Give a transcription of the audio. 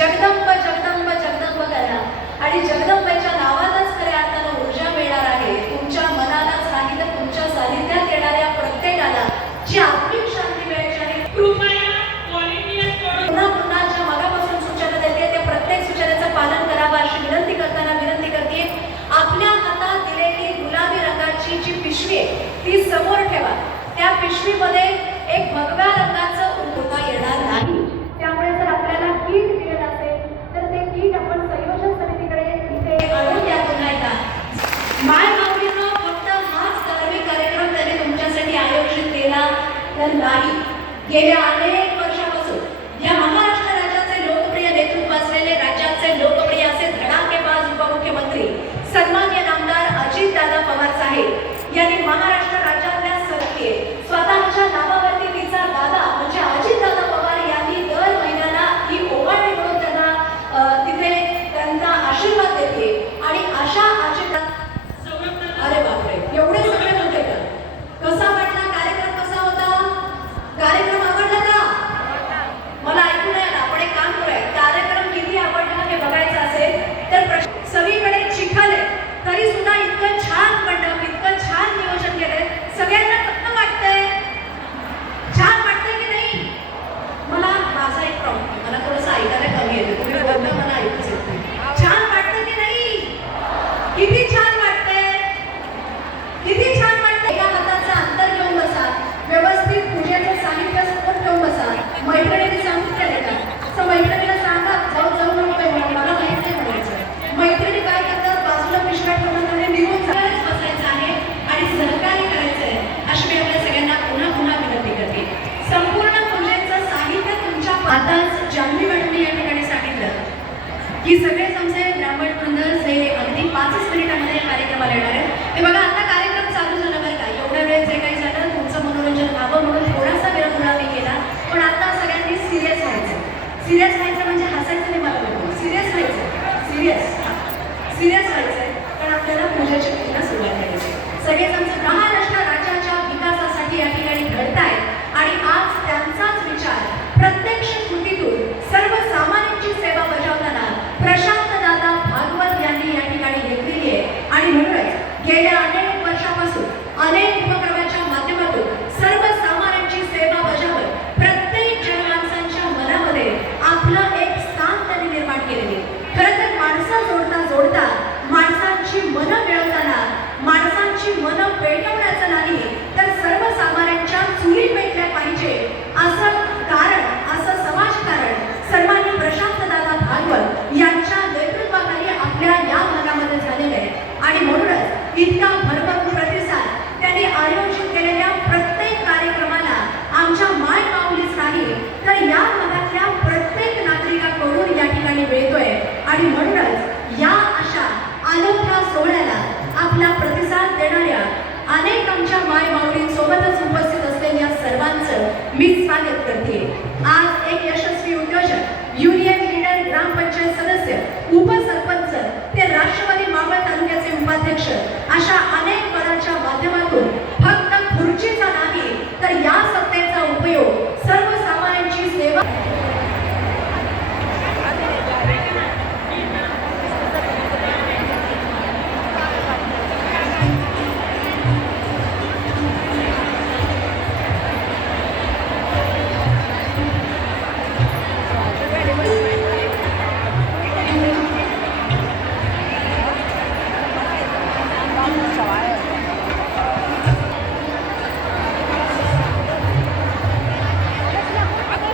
जगदंब जगदंब जगदंब करा. आणि जगदंबेच्या नावालाच खऱ्या अर्थानं ऊर्जा मिळणार आहे. तुमच्या मनालाच नाही तर तुमच्या सानिध्यात येणाऱ्या प्रत्येकाला जी आत्मिक शांती मिळायची आहे कृपया पुन्हा पुन्हा ज्या मगापासून सूचना देते त्या प्रत्येक सूचनेचं पालन करावं अशी विनंती करताना विनंती करते. आपल्या हातात दिलेली गुलाबी रंगाची जी पिशवी आहे ती समोर ठेवा. त्या पिशवीमध्ये एक भगव्या रंगाचं उठवता येणार नाही. नाही. गेल्या अनेक वर्षापासून या महाराष्ट्र राज्याचे लोकप्रिय नेतृत्व असलेले राज्याचे लोकप्रिय असे धडाकेबाज उपमुख्यमंत्री सन्मान्य नामदार अजितदादा पवार साहेब यांनी महाराष्ट्र आताच जान्हवी मॅडमने या ठिकाणी सांगितलं की सगळेच आमचे ब्राह्मण वृंद हे अगदी पाचच मिनिटांमध्ये या कार्यक्रमाला येणार आहेत. हे बघा आता कार्यक्रम चालू झाला बरं का. एवढ्या वेळ जे काही झालं तुमचं मनोरंजन व्हावं म्हणून थोडासा वेळ पुढा मी केला. पण आता सगळ्यांनी सिरियस व्हायचं. सिरियस व्हायचं म्हणजे हसायचं नाही मला नको सिरियस व्हायचं. सिरियस सिरियस व्हायचं. पण आपल्याला पूजेच्या पूजेला सुरुवात करायची. सगळेच आमचं महाराष्ट्र मी स्वागत करते आज एक यशस्वी उद्योजक युनियन लीडर ग्रामपंचायत सदस्य उपसरपंच ते राष्ट्रवादी मावळ तालुक्याचे उपाध्यक्ष अशा अनेक